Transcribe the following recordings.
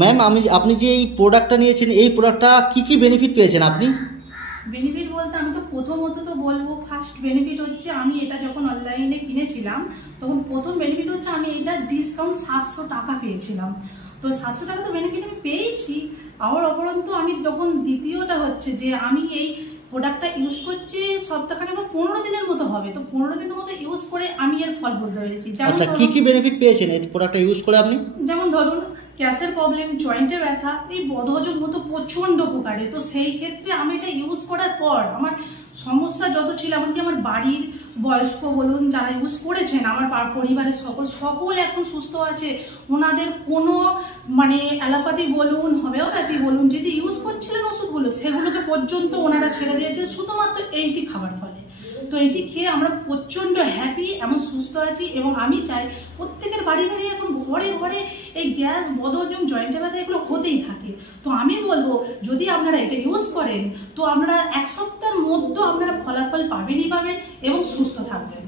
Ma'am আপনি যে এই প্রোডাক্টটা নিয়েছেন, এই প্রোডাক্টটা কি বেনিফিট পেয়েছেন আপনি? বেনিফিট বলতে আমি তো প্রথমত তো বলবো, ফার্স্ট বেনিফিট হচ্ছে আমি এটা যখন অনলাইনে কিনেছিলাম তখন প্রথম বেনিফিট হচ্ছে আমি এটা ডিসকাউন্ট 700 টাকা পেয়েছিলাম। তো 700 টাকা তো বেনিফিট আমি পেয়েছি। আবার অপরন্তু আমি যখন দ্বিতীয়টা হচ্ছে যে আমি এই প্রোডাক্টটা ইউজ করছি সপ্তাহখানে বা 15 দিনের মতো হবে, তো 15 দিনের মতো ইউজ করে আমি এর ফল বুঝতে পেরেছি। আচ্ছা, কি বেনিফিট পেয়েছেন এই প্রোডাক্টটা ইউজ করে আপনি? যেমন ধরুন গ্যাসের প্রবলেম, জয়েন্টে ব্যথা, এই বদহজম হতো প্রচন্ড উপকারে। তো সেই ক্ষেত্রে আমি এটা ইউজ করার পর আমার সমস্যা যত ছিল, এমনকি আমার বাড়ির বয়স্ক বলুন যারা ইউজ করেছেন, আমার পরিবারের সকল এখন সুস্থ আছে। ওনাদের কোনো মানে অ্যালোপ্যাথি বলুন হোমিওপ্যাথি বলুন যেটি ইউজ করছিলেন ওষুধগুলো, সেগুলোকে পর্যন্ত ওনারা ছেড়ে দিয়েছে শুধুমাত্র এইটি খাবার ফলে। তো এটি খেয়ে আমরা প্রচণ্ড হ্যাপি এবং সুস্থ আছি। এবং আমি চাই প্রত্যেকের বাড়ি বাড়ি এখন ঘরে ঘরে এই গ্যাস, বদহজম, জয়েন্টে ব্যথা এগুলো হতেই থাকে। তো আমি বলবো যদি আপনারা এটা ইউজ করেন তো আপনারা 1 সপ্তাহের মধ্যে আপনারা ফলাফল পাবেনই পাবেন এবং সুস্থ থাকবেন।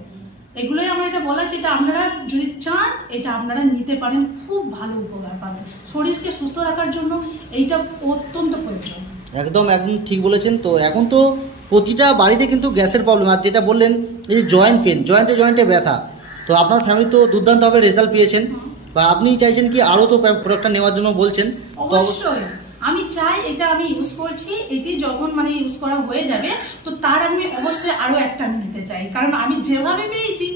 এগুলোই আমার এটা বলা, যেটা আপনারা যদি চান এটা আপনারা নিতে পারেন, খুব ভালো উপকার পাবেন। শরীরকে সুস্থ রাখার জন্য এইটা অত্যন্ত প্রয়োজন। একদম ঠিক বলেছেন। তো এখন তো প্রতিটা বাড়িতে কিন্তু গ্যাসের প্রবলেম, আর যেটা বললেন এই যে জয়েন্ট পেন, জয়েন্টে ব্যথা, তো আপনার ফ্যামিলি তো দুর্দান্তভাবে রেজাল্ট পেয়েছেন, বা আপনি চাইছেন কি আরও তো প্রোডাক্টটা নেওয়ার জন্য বলছেন? অবশ্যই আমি চাই এটা আমি ইউজ করছি, এটি যখন মানে ইউজ করা হয়ে যাবে তো তার আমি অবশ্যই আরও একটা আমি নিতে চাই। কারণ আমি যেভাবে পেয়েছি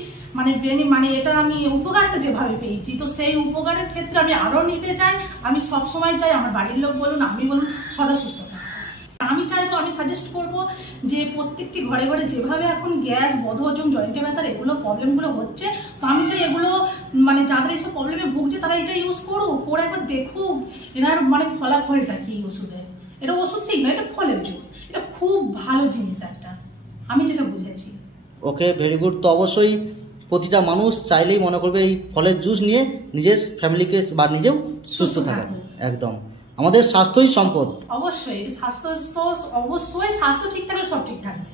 মানে এটা আমি উপকারটা যেভাবে পেয়েছি, তো সেই উপকারের ক্ষেত্রে আমি আরও নিতে চাই। আমি সবসময় চাই আমার বাড়ির লোক বলুন আমি বলুন সদা সুস্থ থাকবে। আমি চাইবো, আমি সাজেস্ট করব যে প্রত্যেকটি ঘরে ঘরে যেভাবে এখন গ্যাস, বদহজম, জয়েন্টে ব্যথার এগুলো প্রবলেমগুলো হচ্ছে, তো আমি চাই এগুলো মানে যাদের এইসব প্রবলেমে ভুগছে তারা এটা ইউজ করুক, করে একবার দেখুক এনার মানে ফলাফলটা কি ওষুধের। এটা ওষুধ ঠিক নয়, এটা ফলের জুস, এটা খুব ভালো জিনিস একটা, আমি যেটা বুঝেছি। ওকে, ভেরি গুড। তো অবশ্যই প্রতিটা মানুষ চাইলেই মনে করবে এই ফলের জুস নিয়ে নিজের ফ্যামিলিকে বা নিজেও সুস্থ থাকা। একদম, আমাদের স্বাস্থ্যই সম্পদ। অবশ্যই স্বাস্থ্য ঠিক থাকলে সব ঠিক থাকবে।